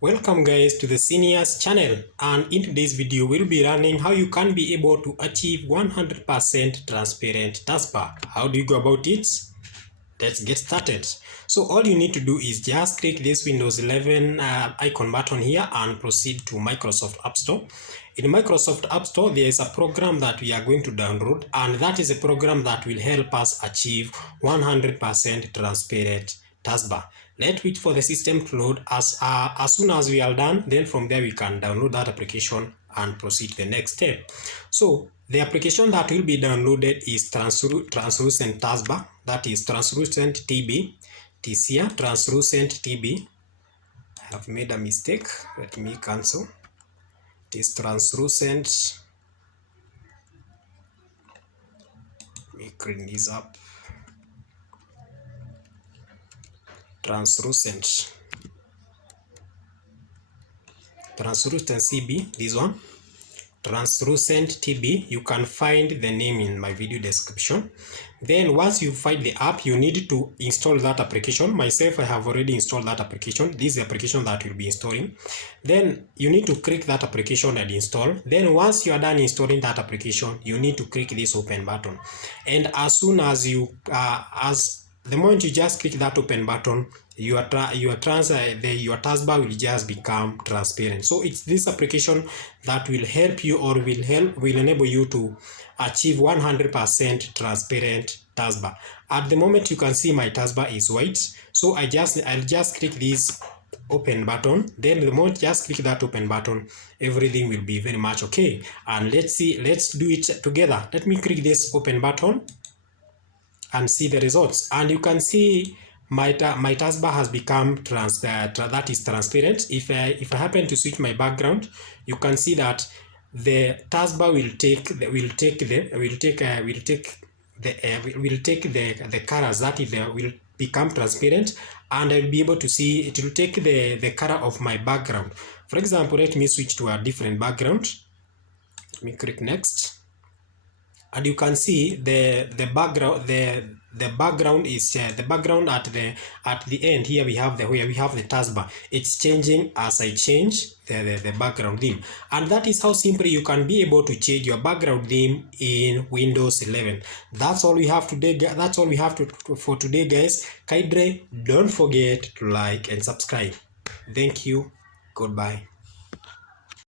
Welcome guys to the Seniors channel, and in today's video we'll be learning how you can be able to achieve 100% transparent taskbar. How do you go about it? Let's get started. So all you need to do is just click this Windows 11 icon button here and proceed to Microsoft App Store. In Microsoft App Store, there is a program that we are going to download, and that is a program that will help us achieve 100% transparent taskbar. Let's wait for the system to load. As soon as we are done, then from there we can download that application and proceed to the next step. So the application that will be downloaded is translucent taskbar, that is translucent TB. It is here, translucent TB. I have made a mistake. Let me cancel. It is translucent. Let me clean this up. Translucent CB, this one. Translucent TB, you can find the name in my video description. Then once you find the app, you need to install that application. Myself, I have already installed that application. This is the application that you'll be installing. Then you need to click that application and install. Then once you are done installing that application, you need to click this open button. And as soon as you the moment you just click that open button, your taskbar will just become transparent. So it's this application that will help you, or will enable you to achieve 100% transparent taskbar. At the moment, you can see my taskbar is white. So I'll just click this open button. Then the moment just click that open button, everything will be very much okay. And let's do it together. Let me click this open button and see the results, and you can see my taskbar has become that is transparent. If I happen to switch my background, you can see that the taskbar will take the colors, that is will become transparent, and I'll be able to see it will take the color of my background. For example, let me switch to a different background. Let me click next. And you can see the background is the background at the end. Here we have the taskbar. It's changing as I change the background theme, and that is how simply you can be able to change your background theme in Windows 11. That's all we have today. That's all we have for today, guys. Kindly don't forget to like and subscribe. Thank you. Goodbye.